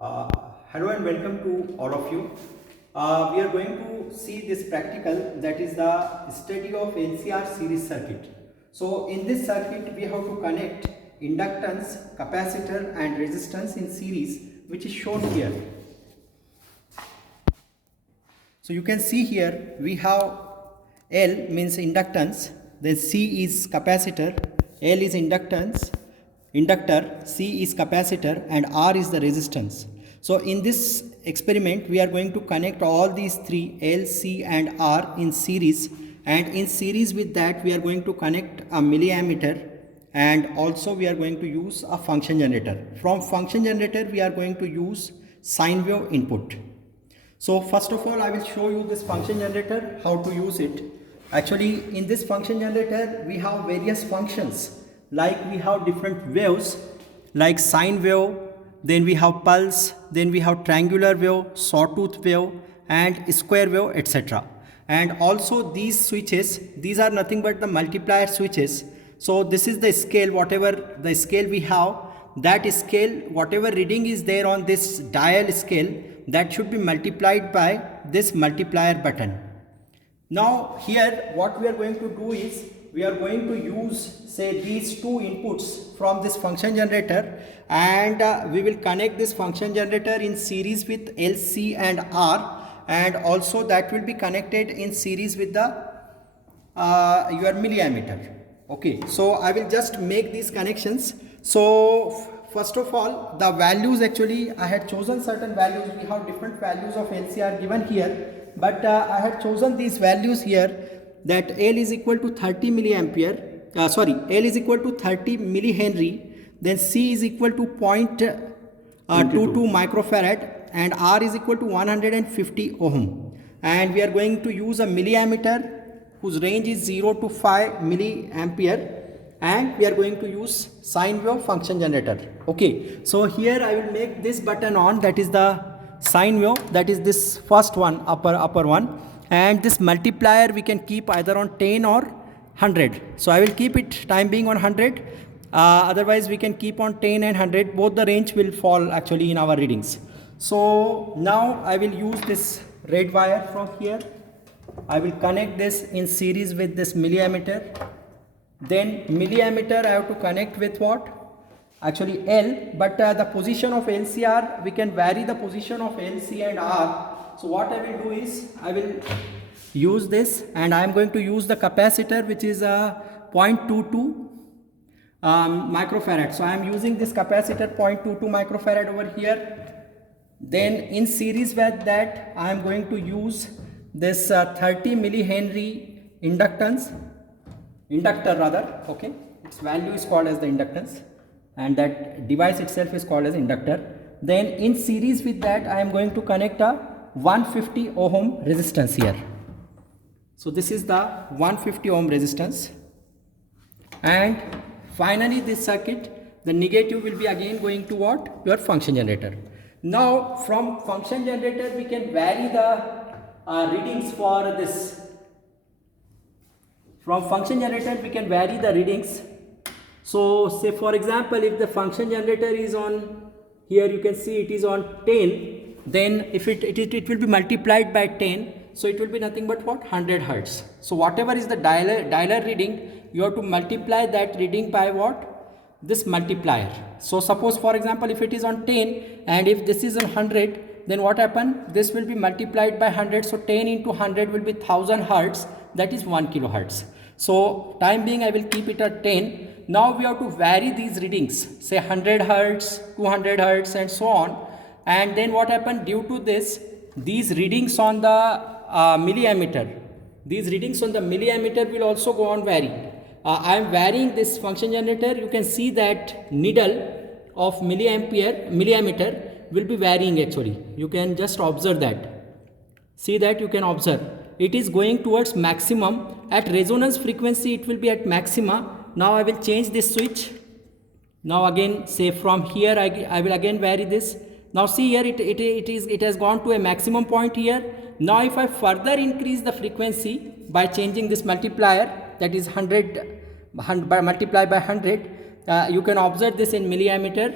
Uh, Hello and welcome to all of you. We are going to see this practical, that is the study of LCR series circuit. So in this circuit we have to connect inductance, capacitor and resistance in series, which is shown here. So you can see here we have L means inductance, then C is capacitor, L is inductor, C is capacitor and R is the resistance. So in this experiment we are going to connect all these three L, C and R in series, and in series with that we are going to connect a milliammeter, and also we are going to use a function generator. From function generator we are going to use sine wave input. So first of all I will show you this function generator, how to use it. Actually in this function generator we have various functions, like we have different waves like sine wave, then we have pulse, then we have triangular wave, sawtooth wave and square wave, etc. And also these switches, these are nothing but the multiplier switches. So this is the scale, whatever the scale we have, that scale, whatever reading is there on this dial scale, that should be multiplied by this multiplier button. Now here what we are going to do is, we are going to use say these two inputs from this function generator, and we will connect this function generator in series with LC and R, and also that will be connected in series with the your milliammeter. Okay, so I will just make these connections. So first of all, the values, actually I had chosen certain values. We have different values of LCR given here, but I had chosen these values here, that L is equal to 30 milliampere, L is equal to 30 millihenry, then C is equal to 0.22 microfarad and R is equal to 150 ohm. And we are going to use a milliammeter whose range is 0 to 5 milliampere, and we are going to use sine wave function generator. Okay, so here I will make this button on, that is the sine wave, that is this first one, upper one, and this multiplier we can keep either on 10 or 100. So I will keep it time being on 100, otherwise we can keep on 10 and 100, both the range will fall actually in our readings. So now I will use this red wire from here. I will connect this in series with this milliammeter. Then milliammeter I have to connect with what? Actually L, but the position of LCR, we can vary the position of LC and R. So what I will do is, I will use this, and I am going to use the capacitor, which is a 0.22 microfarad. So I am using this capacitor 0.22 microfarad over here. Then in series with that I am going to use this 30 millihenry inductor rather. Okay, its value is called as the inductance, and that device itself is called as inductor. Then in series with that I am going to connect a 150 ohm resistance here. So this is the 150 ohm resistance, and finally this circuit, the negative will be again going to what? Your function generator. Now from function generator we can vary the readings for this. From function generator we can vary the readings. So say for example, if the function generator is on, here you can see it is on 10, then if it will be multiplied by 10, so it will be nothing but what? 100 hertz. So whatever is the dialer reading, you have to multiply that reading by what? This multiplier. So suppose for example, if it is on 10 and if this is on 100, then what happen? This will be multiplied by 100, so 10 into 100 will be 1000 hertz, that is 1 kilohertz. So time being I will keep it at 10. Now we have to vary these readings, say 100 hertz, 200 hertz and so on. And then what happened? Due to this, these readings on the milliammeter, will also go on varying. I am varying this function generator. You can see that needle of milliammeter will be varying actually. You can just observe that. See that, you can observe. It is going towards maximum. At resonance frequency it will be at maxima. Now I will change this switch. Now again, say from here I will again vary this. Now see here it has gone to a maximum point here. Now if I further increase the frequency by changing this multiplier, that is 100 by multiply by 100, you can observe this in milliammeter.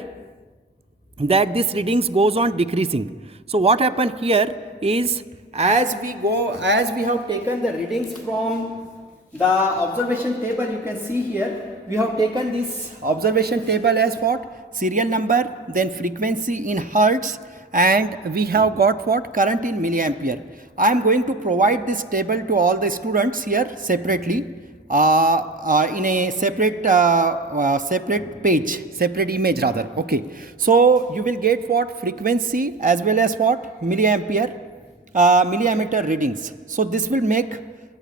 that this readings goes on decreasing. So what happened here is, as we have taken the readings from the observation table, you can see here we have taken this observation table as what? Serial number, then frequency in hertz, and we have got what? Current in milliampere. I am going to provide this table to all the students here separately, in a separate page, separate image rather. Okay, so you will get what? Frequency as well as what? Milliammeter readings. So this will make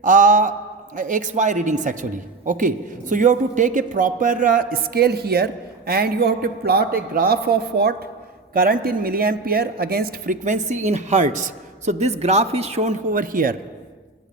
XY readings actually. Okay, so you have to take a proper scale here, and you have to plot a graph of what? Current in milliampere against frequency in hertz. So this graph is shown over here.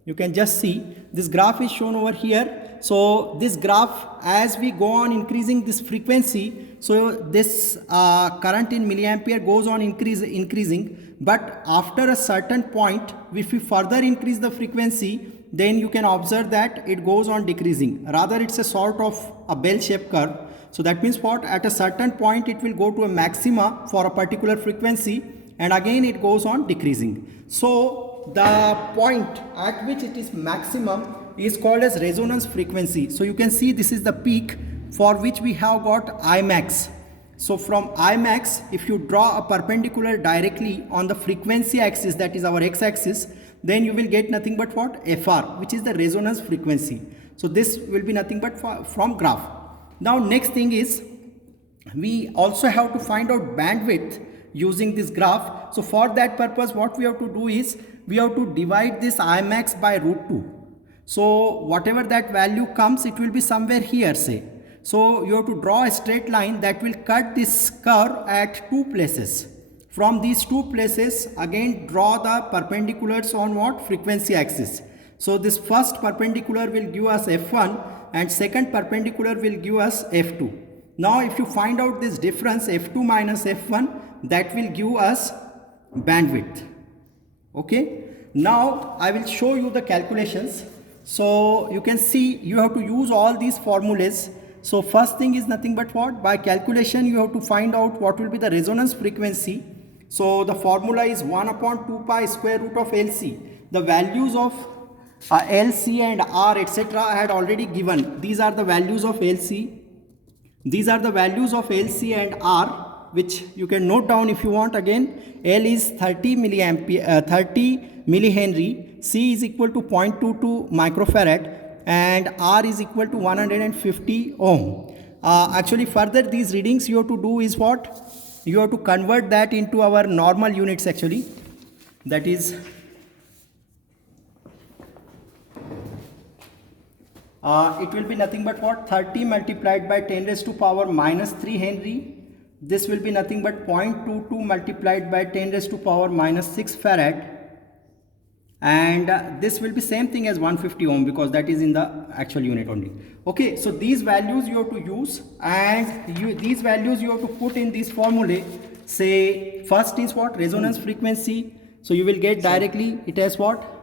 You can just see this graph is shown over here. So this graph, as we go on increasing this frequency, so this current in milliampere goes on increasing, but after a certain point, if we further increase the frequency, then you can observe that it goes on decreasing. Rather, it's a sort of a bell-shaped curve. So that means what? At a certain point, it will go to a maxima for a particular frequency, and again it goes on decreasing. So the point at which it is maximum is called as resonance frequency. So you can see this is the peak for which we have got Imax. So from Imax, if you draw a perpendicular directly on the frequency axis, that is our x-axis, then you will get nothing but what? FR, which is the resonance frequency. So this will be nothing but from graph. Now next thing is, we also have to find out bandwidth using this graph. So for that purpose, what we have to do is, we have to divide this Imax by root 2. So whatever that value comes, it will be somewhere here, say. So you have to draw a straight line that will cut this curve at two places. From these two places, again draw the perpendiculars on what? Frequency axis. So this first perpendicular will give us F1, and second perpendicular will give us F2. Now if you find out this difference, F2 minus F1, that will give us bandwidth. Okay, now I will show you the calculations. So you can see you have to use all these formulas. So first thing is nothing but what? By calculation you have to find out what will be the resonance frequency. So the formula is 1 upon 2 pi square root of LC. The values of LC and R etc. I had already given. These are the values of LC. These are the values of LC and R, which you can note down if you want. Again, L is 30 millihenry, C is equal to 0.22 microfarad, and R is equal to 150 ohm. Actually further these readings you have to do is what? You have to convert that into our normal units actually. That is it will be nothing but what? 30 multiplied by 10 raised to power minus 3 Henry. This will be nothing but 0.22 multiplied by 10 raised to power minus 6 farad. And this will be same thing as 150 ohm, because that is in the actual unit only. Okay, so these values you have to use, and these values you have to put in this formula. Say first is what? Resonance frequency. So you will get directly it as what?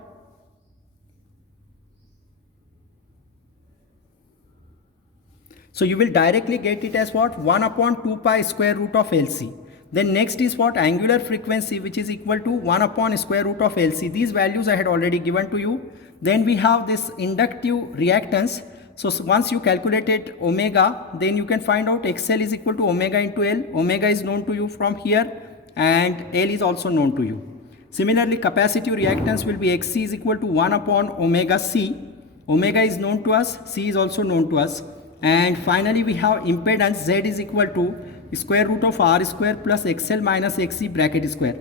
So you will directly get it as what? 1 upon 2 pi square root of LC. Then next is what? Angular frequency, which is equal to 1 upon square root of LC. These values I had already given to you. Then we have this inductive reactance. So once you calculated omega, then you can find out XL is equal to omega into L. Omega is known to you from here, and L is also known to you. Similarly, capacitive reactance will be XC is equal to 1 upon omega C. Omega is known to us, C is also known to us. And finally we have impedance, Z is equal to square root of R square plus XL minus XC bracket square.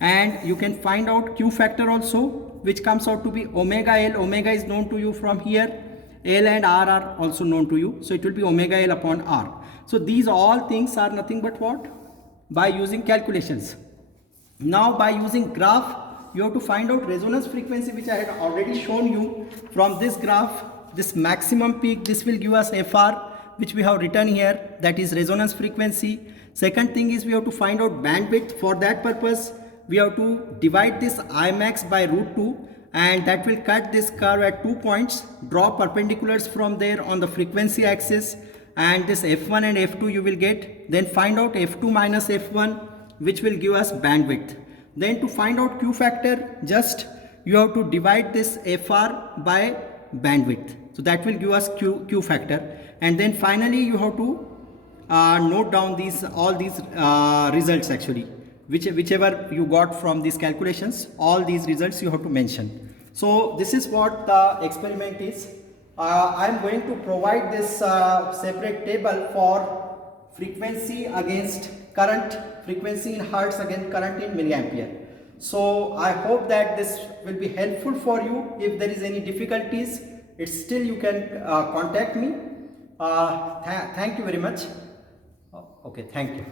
And you can find out Q factor also, which comes out to be omega L. Omega is known to you from here. L and R are also known to you. So it will be omega L upon R. So these all things are nothing but what? By using calculations. Now by using graph, you have to find out resonance frequency, which I had already shown you. From this graph, this maximum peak, this will give us FR, which we have written here, that is resonance frequency. Second thing is we have to find out bandwidth. For that purpose, we have to divide this Imax by root 2, and that will cut this curve at 2 points, draw perpendiculars from there on the frequency axis, and this f1 and f2 you will get. Then find out f2 minus f1, which will give us bandwidth. Then to find out Q factor, just you have to divide this fr by bandwidth, so that will give us Q factor. And then finally you have to note down all these results actually, whichever you got from these calculations, all these results you have to mention. So this is what the experiment is. I am going to provide this separate table for frequency against current, frequency in hertz against current in milliampere. So I hope that this will be helpful for you. If there is any difficulties, it's still you can contact me. Thank you very much. Okay, thank you.